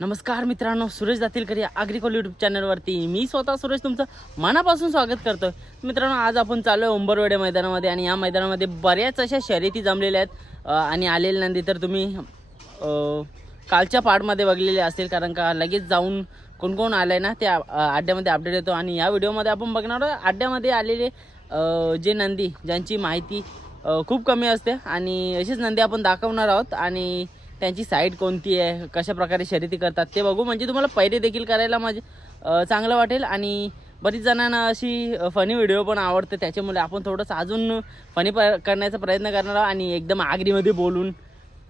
नमस्कार मित्रांनो सुरेश जातीलकर या अग्रिकोल यूट्यूब चॅनलवरती मी स्वतः सुरेश तुमचं मनापासून स्वागत करतो मित्रांनो आज आपण चालू आहे उंबरवेडे मैदानामध्ये आणि या मैदानामध्ये बऱ्याच अशा शर्यती जमलेल्या आहेत. आणि आलेल्या नंदी तर तुम्ही कालच्या पाडमध्ये बघलेले असेल कारण का लगेच जाऊन कोण कोण आलं आहे ना त्या अड्ड्यामध्ये अपडेट येतो आणि या व्हिडिओमध्ये आपण बघणार आहोत अड्ड्यामध्ये आलेले जे नंदी ज्यांची माहिती खूप कमी असते. आणि अशीच नंदी आपण दाखवणार आहोत. आणि त्यांची साईड कोणती आहे? कशा प्रकारे शर्यती करतात? ते बघू. म्हणजे तुम्हाला पहिले देखील करायला म्हणजे चांगलं वाटेल आणि बरीच जणांना अशी फनी व्हिडिओ पण आवडते. त्याच्यामुळे आपण थोडंसं अजून फनी प करण्याचा प्रयत्न करणार आहोत आणि एकदम आगरीमध्ये बोलून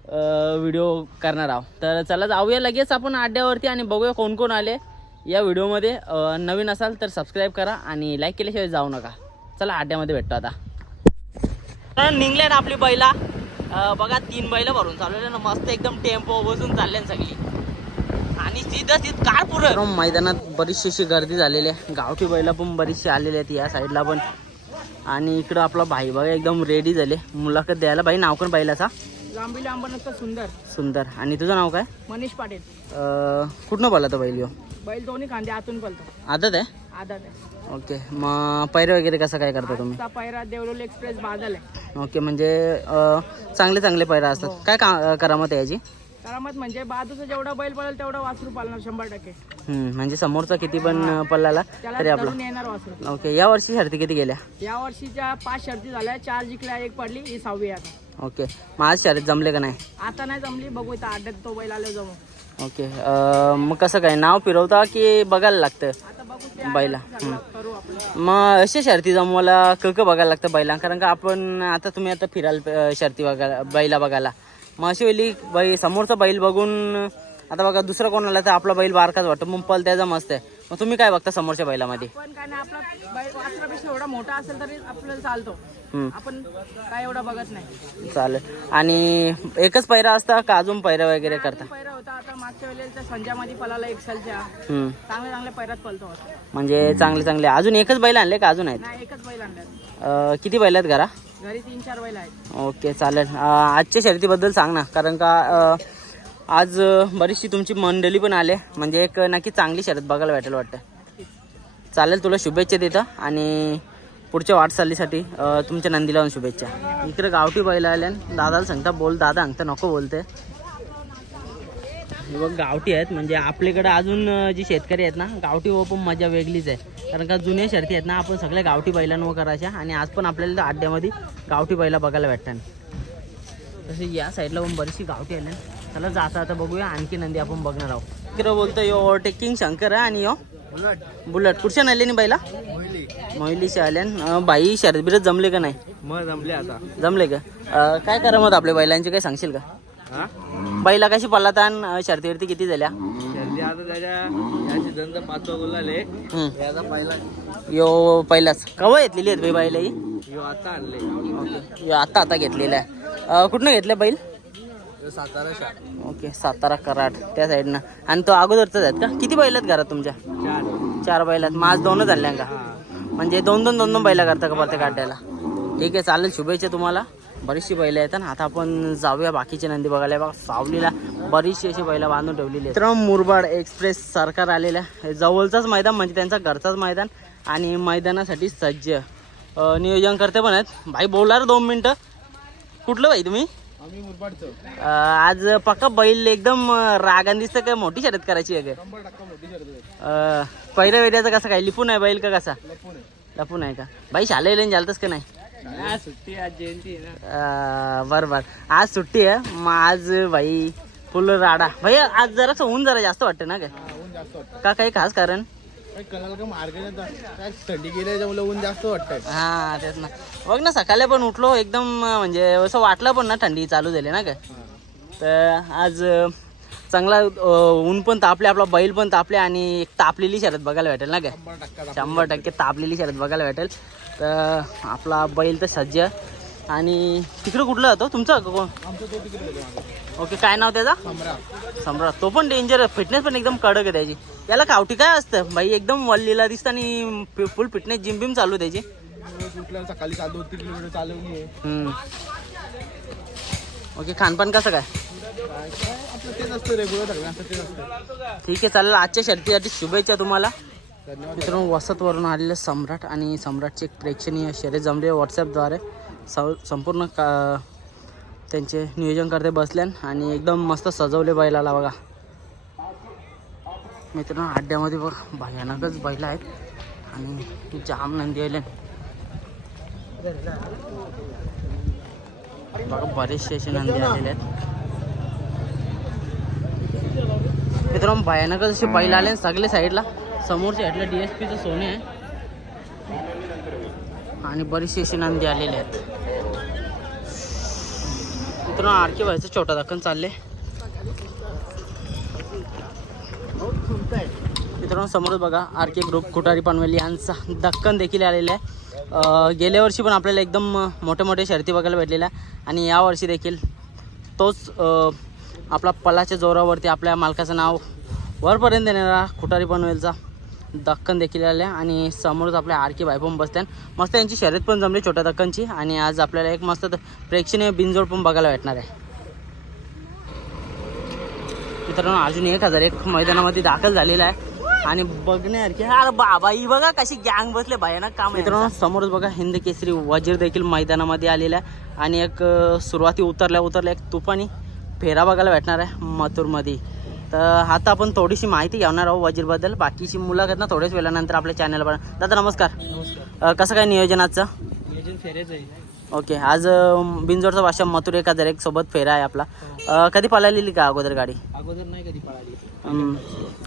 व्हिडिओ करणार आहोत. तर चला जाऊया लगेच आपण अड्ड्यावरती आणि बघूया कोण कोण आले या व्हिडिओमध्ये नवीन असाल तर सबस्क्राईब करा आणि लाईक केल्याशिवाय जाऊ नका. चला अड्ड्यामध्ये भेटतो आता. तर ना आपली बैला. बघा तीन बैल भरून चालवले ना मस्त एकदम टेम्पो बसून चालले ना सगळी. आणि सीधा सीध कार पुरं. मैदानात बरीचशी अशी गर्दी झालेली आहे. गावठी बैला पण बरीचशी आलेली आहेत या साईडला पण. आणि इकडं आपला भाई बघा एकदम रेडी झाले. मुलाखत द्यायला. भाई नाव पण बैलाचा? लांबी लांब नसतं सुंदर. सुंदर. आणि तुझं नाव काय? मनीष पाटील. अं, कुठनं बोला तो बैल? बैल दोन्ही कांदे आतून पलतो आदत आहे? आदत आहे. ओके मग पैरे वगैरे कसं काय करता तुम्ही? आजचा पैरा देवलोली एक्सप्रेस बादल आहे. ओके म्हणजे अं, चांगले चांगले पैरा असतात. काय का करामत आहे याची? करामत म्हणजे बाजूचा जेवढा बैल पळेल तेवढा वासरू पालणार शंभर टक्के. हम्म, म्हणजे समोरचा किती पण पल्लाला त्याला तरी आपला. धरून येणार वासरू. ओके या वर्षी शर्ती किती गेल्या? या वर्षीच्या पाच शर्ती झाल्या चार जिंकल्या एक पडली ही सहावी आहे आता. ओके मग आज शर्यत जमले का नाही? आता नाही जमली बघू इथं अड्ड्यात तो बैल आलो जमू. ओके. मग कसं काय? नाव फिरवता की बघायला लागतं बैला? मग अशा शर्ती जमवायला क क बघायला लागतं बैला. कारण का आपण आता तुम्ही आता फिराल शर्ती बघायला बैला बघायला. मग अशी वेळी बै समोरचा बैल बघून आता बघा दुसरा कोण आला तर आपला बैल बारकाच वाटतो. मग पल त्याचा मस्त आहे. मग तुम्ही काय बघता समोरच्या बैलामध्ये? पण काय नाही आपला एवढा मोठा असेल तरी आपल्याला चालतो. आपण काय एवढा बघत नाही. चालेल. आणि एकच पैरा असता का अजून पैरा वगैरे करता? पैरा होता. आता मागच्या वेळेला त्या संजयमध्ये पळाला एक्सेलच्या. हम्म. चांगल्या चांगल्या पैरात पळतो आता. म्हणजे चांगले चांगले. अजून एकच बैल आणले का अजून आहेत? नाही एकच बैल आणल्यात अं, किती बैल आहेत घरा? घरी तीन चार बैल आहेत. ओके चालेल. अं, आजच्या शर्यतीबद्दल सांग ना. कारण का अं, आज अं, बरीचशी तुमची मंडळी पण आले. म्हणजे एक नक्की चांगली शर्यत बघायला भेटेल वाटतं चालेल तुला शुभेच्छा देतं. आणि पुढच्या वाटचालीसाठी तुमच्या नंदीला शुभेच्छा. इकडे गावठी बैल आल्या दादाला सांगता बोल दादा सांगता नको बोलते. बघ गावठी आहेत म्हणजे आपल्याकडे अजून जी शेतकरी आहेत ना गावठी व पण मजा वेगळीच आहे. कारण का जुन्या शर्ती आहेत ना आपण सगळ्या गावठी बैलांवर करायच्या आणि आज पण आपल्याला अड्ड्यामध्ये गावठी बैला बघायला भेटतात. तसे या साईडला पण बरीचशी गावठी आल्या. चला जाता आता बघूया आणखी नंदी आपण बघणार आहोत. इकडं बोलतो यो ओव्हरटेकिंग शंकर आहे आणि यो बुलट. कुठच्या आले नाही बाईला मोहिलीशी आल्यान बाई शर्यत बिरत जमले का नाही? मग जमले आता. जमले का? अं, काय करा मग आपल्या बैलांचे? काय सांगशील का? हा? बैला कशी पडला आणि शर्तीवरती किती झाल्या? शर्दी आता त्याच्या या सीझनचा पाचवा गोल आले हम्म. याचा पहिला यो पहिलाच. कवा घेतलेली आहेत बाई बैला ही? यो आता आणले. ओके. यो आता आता घेतलेला आहे. अं, कुठनं घेतलं बैल? यो सातारा ओके सातारा कराड. त्या साईडनं. आणि तो अगोदरचाच आहेत का? किती बैल आहेत घरात तुमच्या? चार. चार बैल आहेत. आज दोनच आणल्या का? हा. म्हणजे दोन दोन दोन दोन बैला करता का प्रत्येक अड्ड्याला ठीक आहे चालेल. शुभेच्छा तुम्हाला. बरीचशी बैलं आहेत ना. आता आपण जाऊया बाकीचे नंदी बघायला. बघा सावलीला बरीचशी अशी बैला बांधून ठेवलेली आहेत. तर मुरबाड एक्सप्रेस सरकार आलेल्या आहे. जवळचाच मैदान म्हणजे त्यांचा घरचाच मैदान आणि मैदानासाठी सज्ज. नियोजन करते पण आहेत. भाई बोला रे दोन मिनटं. कुठलं भाई तुम्ही? आम्ही मुरबाडचं अं, आज पक्का बैल एकदम रागान दिसतं काय? मोठी शर्यत करायची आहे काय? पहिल्या वेळेचा कसा काय? लिपून आहे बैल का कसा? लपून लपून आहे का? बाई शालेय लेन झालतच का नाही? आहे सुट्टी. आज जयंती आहे ना. अं, बरं बरं आज सुट्टी आहे. मग आज भाई फुल राडा. भाई आज जरा ऊन जरा जास्त वाटतं ना काय ऊन जास्त वाटतं का काही खास कारण? थंडी ऊन जास्त वाटतंय. हा तेच ना. बघ ना सकाळी पण उठलो एकदम म्हणजे असं वाटलं पण ना थंडी चालू झाली ना काय तर आज चांगला ऊन पण तापले आपला बैल पण तापले आणि एक तापलेली शर्यत बघायला भेटेल ना काय? शंभर टक्का तापलेली शर्यत. बघायला भेटेल. तर आपला बैल तर सज्ज. आणि तिकडं कुठलं जातो तुमचं? का कोण. ओके काय नाव त्याचा? सम्राट. तो पण डेंजर फिटनेस पण एकदम कडक आहे त्याची. याला कावठी काय असतं? भाई एकदम वल्लीला दिसतं आणि फुल फिटनेस जिम बिम चालू त्याची. सकाळी चालू किलोमीटर. ओके खानपान कसं काय? ठीक आहे चालेल. आजच्या शर्तीसाठी शुभेच्छा तुम्हाला. मित्रांनो वसतवरून आलेले सम्राट आणि सम्राटचे एक प्रेक्षणीय शर्यत जमले व्हॉट्सॲपद्वारे. सौ संपूर्ण का त्यांचे नियोजन करते बसल्यान आणि एकदम मस्त सजवले बैलाला बघा. मित्रांनो अड्ड्यामध्ये बघ भयानकच बैल आहेत. आणि जाम नंदी आले बघा बरेचसे असे नंदी आलेले आहेत. मित्रांनो भयानक असे बैल आले सगळे साईडला. समोरच्या साईडला डी एस पीचं सोने आहे. आणि बरीचशी अशी नंदी आलेली आहेत. मित्रांनो आर के व्हायचं छोटा दाखन चालले. मित्रांनो समोर बघा आर के ग्रुप कुटारी पनवेली यांचा दक्कन देखील आलेला आहे. गेल्या वर्षी पण आपल्याला एकदम मोठे मोठे शर्ती बघायला भेटलेल्या. आणि यावर्षी देखील तोच आपला पलाच्या जोरावरती आपल्या मालकाचं नाव वरपर्यंत देणारा खुटारी पनवेलचा दक्कन देखील आले आणि समोरच आपल्या आर के भाई पण बसत्यान मस्त यांची शर्यत पण जमली छोट्या दक्कनची. आणि आज आपल्याला एक मस्त प्रेक्षणीय बिनजोड पण बघायला भेटणार आहे. मित्रांनो अजून एक हजार एक मैदानामध्ये दाखल झालेला आहे. आणि बघण्यासारखे अरे बाबा ही बघा कशी गँग बसले. भयानक काम. मित्रांनो समोरच बघा हिंद केसरी वजीर देखील मैदानामध्ये आलेला आहे. आणि एक सुरुवाती उतरल्या उतरल्या एक तुफानी. फेरा बघायला भेटणार आहे मथुरमध्ये. तर आता आपण थोडीशी माहिती घेणार आहोत वजीरबद्दल. बाकीची मुलाखत ना थोड्याच वेळानंतर आपल्या चॅनलवर दादा नमस्कार. कसं काय नियोजन आजचं? नियोजन फेरेच आहे. ओके आज अं, बिनजोडचा भाषा मथुर एक हजार एक सोबत फेरा आहे आपला. कधी पळालेली का अगोदर गाडी? अगोदर नाही कधी पळाली.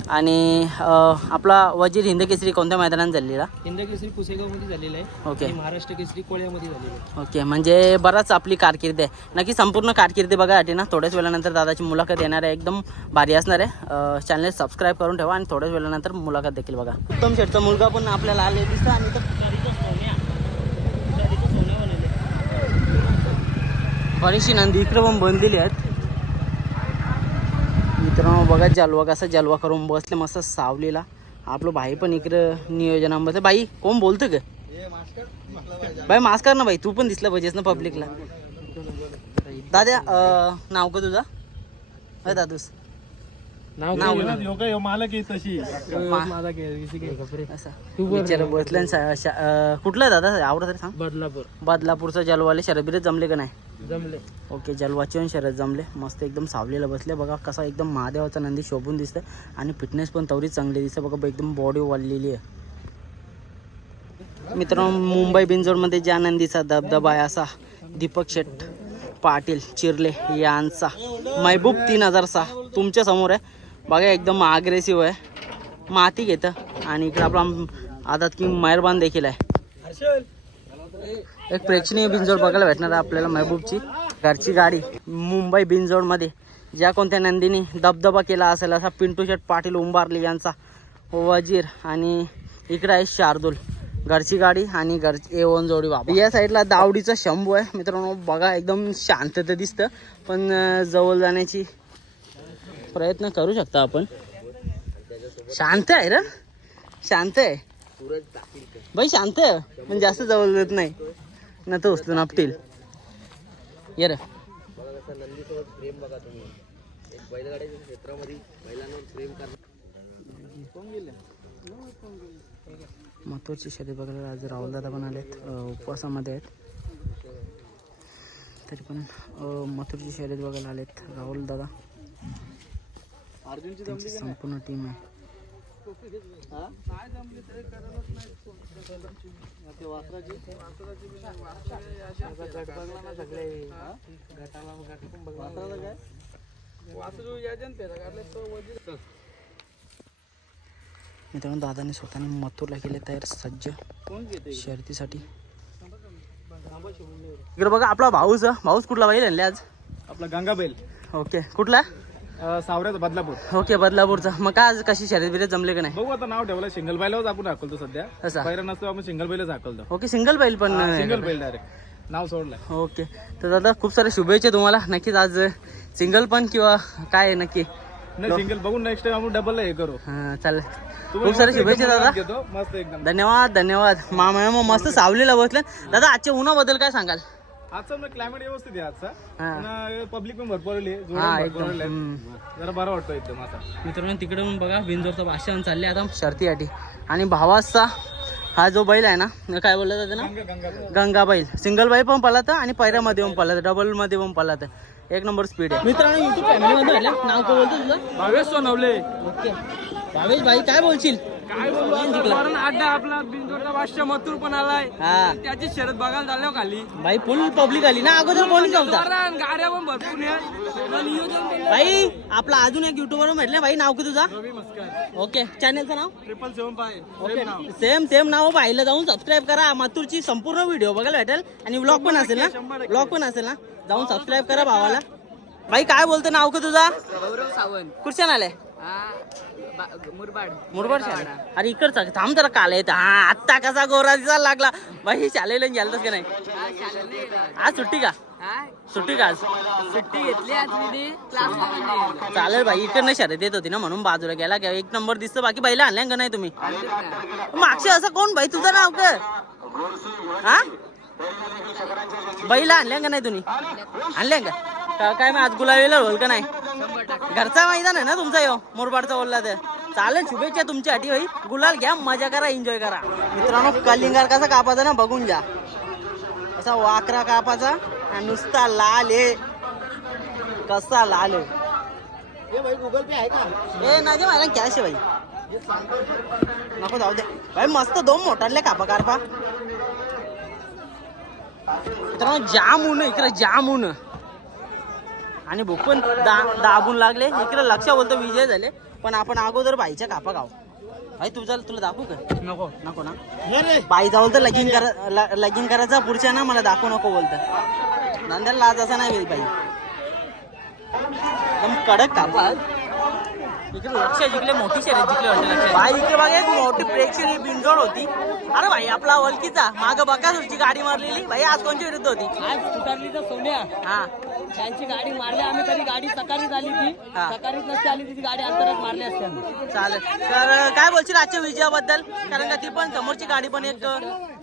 आणि आपला वजीर हिंद केसरी कोणत्या मैदानात झालेला? हिंद केसरी पुसेगावमध्ये झालेला आहे ओके. महाराष्ट्र केसरी कोळ्यामध्ये झालेला आहे. ओके म्हणजे बराच आपली कारकीर्द आहे. नक्की संपूर्ण कारकिर्दी बघायसाठी ना थोड्याच वेळानंतर दादाची मुलाखत येणार आहे. एकदम भारी असणार आहे. चॅनल सबस्क्राईब करून ठेवा आणि थोड्याच वेळानंतर मुलाखत देखील बघा. उत्तम शेठचा मुलगा पण आपल्याला आले दिसतं आणि बरीचशी नंदी इकडं पण बनलेली आहेत. मित्रांनो बघा जलवा कसा जलवा करून बसले मस्त सावलीला. आपलं भाई पण इकडं नियोजनामध्ये. बाई कोण बोलतं ग? बाई मास्क कर ना बाई तू पण दिसला पाहिजेस ना पब्लिकला दाद्या नाव का तुझा? दादूस. नाव तशी. माझा विचार बसलं कुठलं आहे दादा? आवडत तरी सांग. बदलापूर. बदलापूरचं जलवाले शरद बिरत जमले का नाही? जमले. ओके जलवाचे पण शरद जमले. मस्त एकदम सावलीला बसले. बघा कसा एकदम महादेवाचा नंदी शोभून दिसतंय. आणि फिटनेस पण तेवढीच चांगली दिसते बघा एकदम बॉडी वाढलेली आहे. मित्रांनो मुंबई बिंजोडमध्ये ज्या नंदीचा दबदबा आहे असा दीपक शेठ पाटील चिरले यांचा महबूब तीन हजार सहा. तुमच्यासमोर आहे. बघा एकदम अग्रेसिव्ह आहे. माती घेतं. आणि इकडे आपला आदात की मेहरबान देखील आहे. एक प्रेक्षणीय बिंजोड बघायला भेटणार आहे आपल्याला महबूबची. घरची गाडी मुंबई बिंजोडमध्ये ज्या कोणत्या नंदीने दबदबा केला असेल असा पिंटू शेठ पाटील उंबारले यांचा. वजीर आणि इकडे आहे शार्दूल. घरची गाडी आणि घर ए वन जोडी बाबा. या साईडला दावडीचा शंभू आहे. मित्रांनो बघा एकदम शांतता दिसतं. पण जवळ जाण्याची प्रयत्न करू शकता आपण. शांत आहे रे. शांत आहे. बाई शांत आहे. पण जास्त जवळ देत नाही. ना तो उचलून आपटील. ये रे. महत्वाची शर्यत बघायला आज राहुल दादा पण आलेत उपवासामध्ये आहेत. तरी पण महत्वाची मथुरची शर्यत बघायला आलेत राहुल अर्जुनची संपूर्ण टीम आहे. मित्रांनो दादाने स्वतःने मथुरला केले तयार सज्ज शर्यतीसाठी. इकडे बघा आपला भाऊच भाऊच कुठला बैल आणले आज? आपला गंगाबेल. ओके कुठला? सावऱ्याचा बदलापूर. ओके बदलापूरचा. मग काय आज कशी शर्यत बिर्यत जमले का नाही? बघू आता नाव ठेवलं सिंगल बैलाच आपण हाकलतो सध्या. असा. पहिला नसतो आपण सिंगल बैलच हाकलतो ओके सिंगल बैल पण सिंगल बैल डायरेक्ट नाव सोडलंय. ओके. तर दादा खूप साऱ्या शुभेच्छा तुम्हाला. नक्कीच आज सिंगल पण किंवा काय नक्की? नाही सिंगल बघून नेक्स्ट टाइम आपण डबल हे करू. हां चालेल. खूप मस्त शुभेच्छा दादा. मस्त एकदम. धन्यवाद धन्यवाद. मामा मस्त सावलीला बसले दादा आजच्या उन्हाबद्दल काय सांगाल? आजचा क्लायमेट व्यवस्थित आहे आजचा. हा. पण पब्लिक पण भरपूर आली आहे, जोरात हा भरपूर एकदम. आली आहे. हम्म. जरा बरं वाटतं एकदम आता. मित्रांनो तिकडे पण बघा बिंजोरचं भाषण चालले आता शर्तीसाठी. आणि भावाचा हा जो बैल आहे ना काय बोलला जातं ना? गंगा बैल. सिंगल बैल पण पळत आणि पैऱ्यामध्ये पण पळत डबलमध्ये पण पळत एक नंबर स्पीड आहे. मित्रांनो युट्यूब फॅमिली मध्ये राहिलं नाव काय बोलतो तुझं? भावेश सोनवले. ओके. भावेश भाई काय बोलशील? काय बोलतो कारण अड्डा आपला बिंदोडचा बादशाह मथुर पण आलाय. हा. त्याची शरद बघायला झाल्या खाली. भाई फुल पब्लिक आली ना अगोदर नव्हता? कारण गाड्या पण भरपूर आहेत. नियोजन पण भाई आपला अजून एक युट्यूबर भेटले. भाई नाव की तुझा? रवी मस्कर. ओके चॅनलचं नाव? Triple seven okay. Same same नाव. पाहिलं जाऊन सबस्क्राईब करा. मातूरची संपूर्ण व्हिडिओ बघायला भेटेल. आणि व्लॉग पण असेल ना? व्लॉग पण असेल ना? जाऊन सबस्क्राईब करा भावाला. भाई काय बोलतो? नाव का तुझा? गौरव सावंत. कुठच्या आलाय? मुरबाड. मुरबाड शाळा अरे इकडचा थांब जरा काल येत. हा आत्ता कसा गोरा दिसायला लागला. भाई शाळेला गेलतच का नाही? आज सुट्टी का? सुट्टी का आज? सुट्टी घेतली आज मी क्लास चालेल भाई इकडनं शर्यत येत होती ना म्हणून बाजूला गेला की एक नंबर दिसतो बाकी बैला आणल्या का नाही तुम्ही? मागचे असं कोण भाई तुझं नाव का हा? बैला आणल्या का नाही तुम्ही? आणल्या का? का- काय मग? आज गुलाबीला होल का नाही? घरचा मैदान आहे ना तुमचा यो मोरबाडचा बोलला तर. चालेल शुभेच्छा तुमच्यासाठी भाई. गुलाल घ्या मजा करा एन्जॉय करा. मित्रांनो कलिंगार कसा कापाचा ना बघून घ्या. असा वाकरा कापाचा आणि नुसता लाल आहे. कसा लाल आहे. हे भाई गुगल पे आहे का? ए नाही मला कॅश आहे भाई. नको जाऊ दे. भाई मस्त दोन मोठाले कापा कारपा मित्रांनो जाम ऊन इकडे जाम ऊन आणि भूक पण दा दाबून लागले. इकडे लक्ष बोलतो विजय झाले. पण आपण अगोदर बाईच्या कापा गाव भाई तुझा तुला दाखवू का? नको. नको ना? बाई जाऊन तर लगीन करा लगीन करायचा पुढच्या ना मला दाखवू नको बोलतं. नंतर लाज असा नाही बाई. एकदम कडक कापा. इकडे लक्ष जिंकले मोठी शर्यत जिंकले वाटतं लक्ष भाई इकडे बघा एक मोठी प्रेक्षणीय बिंजोड होती. अरे भाई आपला ओळखीचा माग बकासूरची गाडी मारलेली. भाई आज कोणची विरुद्ध होती? आज तुटारलीचा सोन्या. हा. त्यांची गाडी मारली आम्ही तरी गाडी सकाळीच आली ती. हा. सकाळीच नसती आली तिची गाडी अंतरात मारली असते आम्ही. चालेल. तर काय बोलशील आजच्या विजयाबद्दल? कारण का ती पण समोरची गाडी पण एक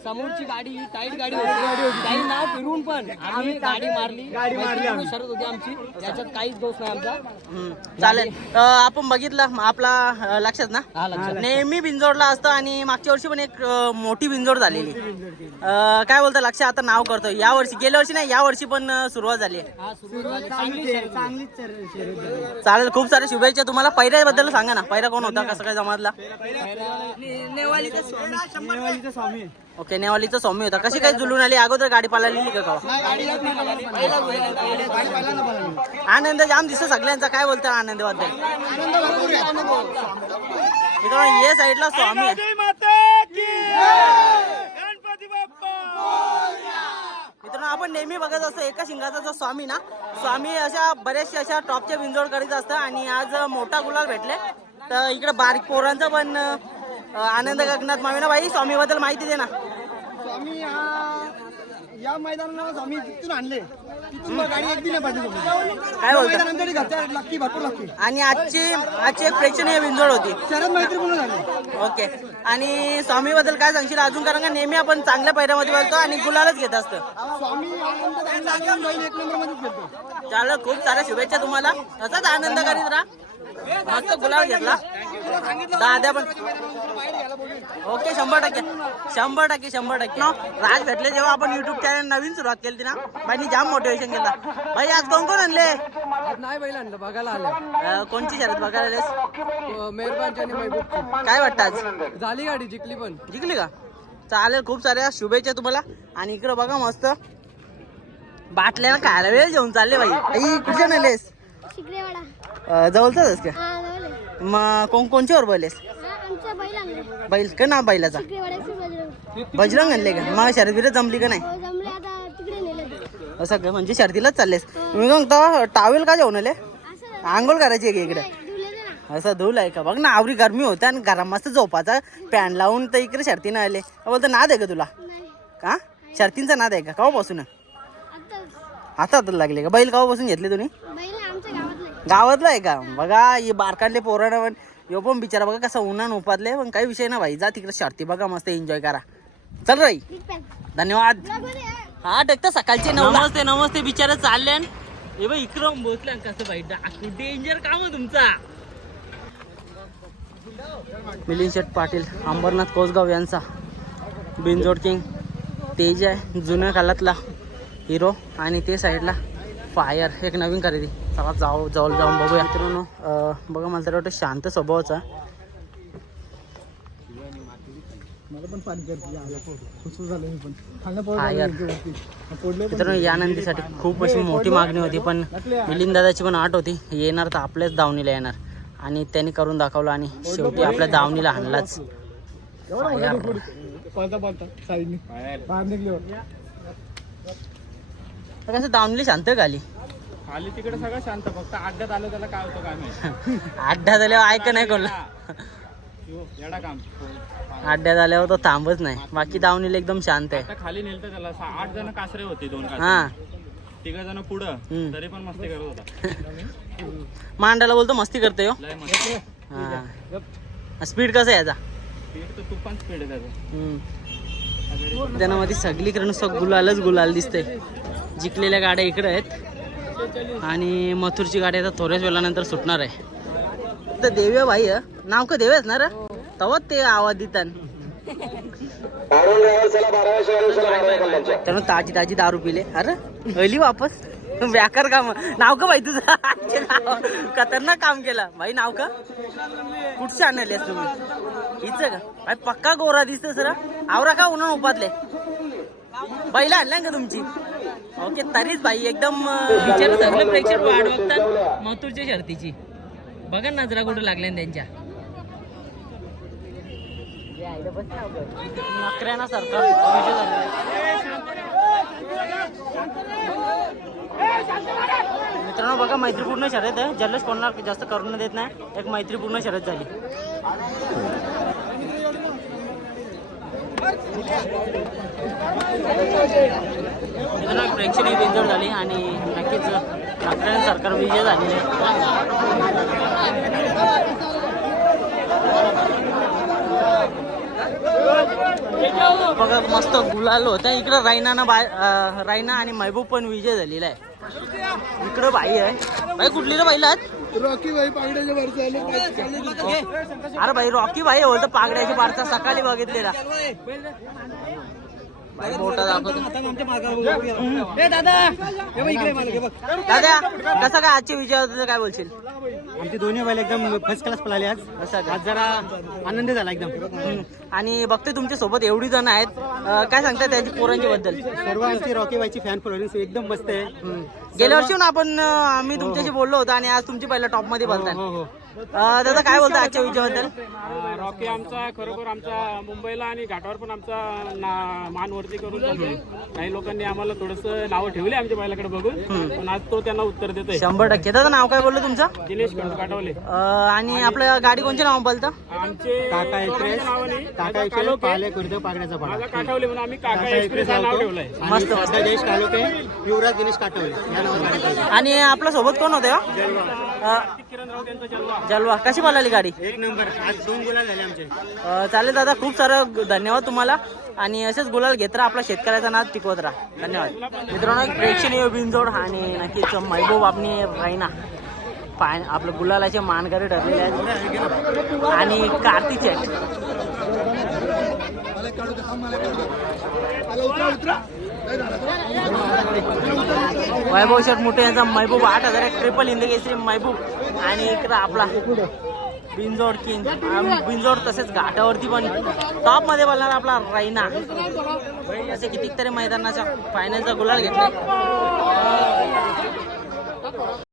समोरची गाडी टाईट गाडी होती. काही नाव फिरून पण आम्ही गाडी मारली. गाडी मारली शरत होती आमची. त्याच्यात काहीच दोष नाही आमचा. चालेल. अं, आपण बघितलं. आपला अं, लक्षात ना? हा लक्षात. नेहमी बिंजोडला असतं आणि मागच्या वर्षी पण एक अं, मोठी बिंजोड झालेली. अं, काय बोलतं? लक्ष आता नाव करतो. या वर्षी गेल्या वर्षी नाही या वर्षी पण अं, सुरुवात झाली आहे. हा सुरुवात झाली. चांगली शर्यत झाली. चालेल खूप साऱ्या शुभेच्छा. तुम्हाला पैऱ्याबद्दल सांगा ना. पैरा कोण होता? कसं काय जमातला? नेवालीचा स्वामी. ओके नेवालीचा सौम्य होता. कशी काय जुलून आली? अगोदर गाडी पाळलेली का गावा आनंद जाम दिसतो सगळ्यांचा. काय बोलतो आनंदाबद्दल मित्रांनो ये साईडला स्वामी आहे. मित्रांनो आपण नेहमी बघत असतो एका शिंगाचा जो स्वामी ना स्वामी अशा बऱ्याचशा अशा टॉपच्या बिंजोड करीत असतं आणि आज मोठा गुलाल भेटले. तर इकडे बारीक पोरांचा पण आनंद गगनात मावेना बाई स्वामी बद्दल माहिती दे ना. स्वामी हा या मैदानाला स्वामी तिथून आणले तिथून मग गाडी एक दिली पाहिजे काय बोलतो? मैदानानंतर घरच्या लक्की भरपूर लक्की. आणि आजची आजची एक प्रेक्षणीय बिंजोड होती. शरद मैत्री पूर्ण झाली. ओके. आणि स्वामी बद्दल काय सांगशील अजून? कारण का नेहमी आपण चांगल्या पैऱ्यामध्ये बोलतो आणि गुलालच घेत असतो. स्वामी आनंद एक नंबर मध्येच चालेल खूप साऱ्या शुभेच्छा तुम्हाला. असाच आनंद करीत राहा. मस्त गुलाल घेतला. दाद्या पण. ओके शंभर टक्के. शंभर टक्के शंभर टक्के. नो राज भेटले जेव्हा आपण युट्यूब चॅनल नवीन सुरुवात केली ना बाईनी जाम मोटिवेशन केलं. भाई आज कोण कोण आणले? नाही बैल आणलं बघायला आलं. कोणची शर्यत बघायला आलेस? मेहरबानची आणि काय वाटतं आज? झाली गाडी जिंकली पण. जिंकली का? चालेल खूप साऱ्या शुभेच्छा तुम्हाला. आणि इकडे बघा मस्त. बाटल्याला खायला वेळ घेऊन चालले बाई. आई कुठच्या नेलेस? जवळचाच का? हा जवळ मग कोण कोणच्यावर बैलेस हा बैल काय नाव बैलाचा? बजरंग. आणले का? मग शर्यतीला जमली का नाही? हो असं का म्हणजे शर्तीलाच चाललेस. मी म्हणतो टावेल का जेवण आले? आंघोळ करायची आहे का इकडे ना. असं धूल आहे का? बघ ना आवरी गरमी होते आणि घरा मस्त झोपाचा पॅन लावून तर इकडे शर्तीनं आले. बोलतो नाद आहे का तुला? का? शर्तींचा नाद आहे का? केव्हापासून आताच. आता आता लागले का? बैल केव्हापासून घेतले तुम्ही? गावातले आहे का? बघा हे बारकांडले पोरानं पण यो पण बिचारा बघा कसा उन्हान उपातले पण काही विषय ना भाई. जा तिकडे शर्ती बघा मस्त एन्जॉय करा. चल राई धन्यवाद. एक तर सकाळचे नमस्ते नमस्ते बिचारे चालले हे बघ इकडं बोचल्या कसं बाई डाकू डेंजर काम तुमचा. मिलिंद शेठ पाटील अंबरनाथ कोसगाव यांचा. बिनजोड किंग. तेज आहे जुन्या काळातला हिरो आणि ते साईडला फायर एक नवीन खरेदी. चला जाऊ जाऊ जाऊन बघूया. मित्रांनो बघा मला तर वाटतं शांत स्वभावाचा आहे. मला पण पाणी करते खुशू झालं मी पण. खाणं हा, यार. पडले मित्रांनो या नंदीसाठी खूप अशी मोठी मागणी होती पण मिलिंद दादाची पण आठ होती. येणार तर आपल्याच दावणीला येणार. आणि त्यांनी करून दाखवलं आणि शेवटी आपल्या दावणीला आणलाच. कसं दावणीला शांत घाली खाली तिकडे सगळं शांत फक्त अड्ड्यात आलं त्याला काय होतं काय माहिती. अड्ड्यात आल्यावर ऐक नाही कोणला. येडा काम. अड्ड्यात आल्यावर तो थांबच नाही. बाकी दावणीला एकदम शांत आहे. आता खाली नेलतं त्याला. सहा- आठ जण कासरे होते दोन हा. तिघ जण पुढं. हम्म. तरी पण मस्ती करत होता. मांडाला बोलतो मस्ती करतोय हो. लय मस्ती. स्पीड कसं आहे याचा? स्पीड तर तुफान स्पीड आहे त्याचं. हम्म. त्यानं मध्ये सगळीकडे नुसतं गुलालच गुलाल दिसतंय. जिंकलेल्या गाड्या इकडे आहेत. आणि मथुरची गाडी आता थोड्याच वेळानंतर सुटणार आहे. तर देव्या भाई. नाव का देव्याच ना रे? तवच ते आवाज देतात त्यानं ताजी ताजी दारू पिले. अरे अली वापस. व्याकर काम. नाव का भाई तुझं? आजचे नाव. खतरनाक काम केलं. भाई नाव का? कुठचे आणले तुम्ही? हिच का? भाई पक्का गोरा दिसतो सर आवरा का उन्हा उपातले? बैल आणल्या का तुमची? ओके तरीच भाई एकदम विचार सगळं प्रेक्षक वाट बघतात मथुरच्या शर्तीची. बघा नजरा कुठं लागल्या त्यांच्या. नकऱ्याना सरकार मित्रांनो बघा मैत्रीपूर्ण शर्यत आहे. जल्लोष कोणाला जास्त करून देत नाही. एक मैत्रीपूर्ण शर्यत झाली. प्रेक्षणीय बिंजोड झाली आणि नक्कीच नकऱ्याने सरकार विजय झालेले बघा मस्त गुलाल होतं. इकडं रायना ना बाय रायना आणि महबूब पण विजय झालेला आहे. इकडं बाई आहे. बाई कुठली रे बाईला रॉकी भाई पागड्याच्या आले. अरे भाई रॉकी भाई होतं पागड्याची पारचा सकाळी बघितलेला. दादा कसं काय आजच्या विजयाबद्दल काय बोलशील? आमचे दोन्ही बैल एकदम फर्स्ट क्लास पळाले आज. आज जरा आनंद झाला एकदम. आणि बघते तुमच्यासोबत एवढी जण आहेत. काय सांगतात त्याची पोरांच्या बद्दल? सर्व आमची रॉकी बाईची फॅन फॉलोअर्स एकदम मस्त आहे. गेल्या वर्षी ना आपण आम्ही तुमच्याशी बोललो होतो आणि आज तुमची पहिला टॉपमध्ये बोलताय. हो हो. अं, दादा काय बोलता आजच्या विजयाबद्दल? रॉकी आमचा खरोखर आमचा मुंबईला आणि घाटावर पण आमचा ना- मान वरती करून काही लोकांनी आम्हाला थोडस नावं ठेवले आमच्या बैलाकडे बघून पण आज तो त्यांना उत्तर देतोय. शंभर टक्के. दादा नाव काय बोललो तुमचं? दिनेश काटवले. आणि आपलं गाडी कोणच्या नाव बोलतं? आमचे टाटा एक्सप्रेस टाटा एक्सप्रेस पाले खुर्द पागड्याचा पाडा. माझा काठवले म्हणून आम्ही काका एक्सप्रेस हा नाव ठेवलंय. मस्त. मस्त युवराज दिनेश काटवले. आणि आपल्यासोबत कोण होते हो? अं, किरण राऊत यांचा जलवा जलवा कशी बोलाली गाडी? एक नंबर. आज दोन गुलाल झाले आमचे. अं, चालेल दादा खूप सारं धन्यवाद तुम्हाला. आणि असेच गुलाल घेत राहा आपला शेतकऱ्याचा नाद टिकवत राहा. धन्यवाद. मित्रांनो एक प्रेक्षणीय बिनजोड आणि नक्कीच महबूब आपली राहिना पाय आपलं गुलालाचे मानकरी ठरलेले आहेत. आणि कार्तिक शेठ वैभव शेठ मोठे यांचा महबूब आठ हजार एक ट्रिपल हिंदी केसरी महबूब. आणि इकडं आपला बिंजोड किंग. बिंजोड तसेच घाटावरती पण टॉपमध्ये बोलणार आपला रायना असे कितीतरी मैदानाच्या फायनलचा गुलाल घेतला.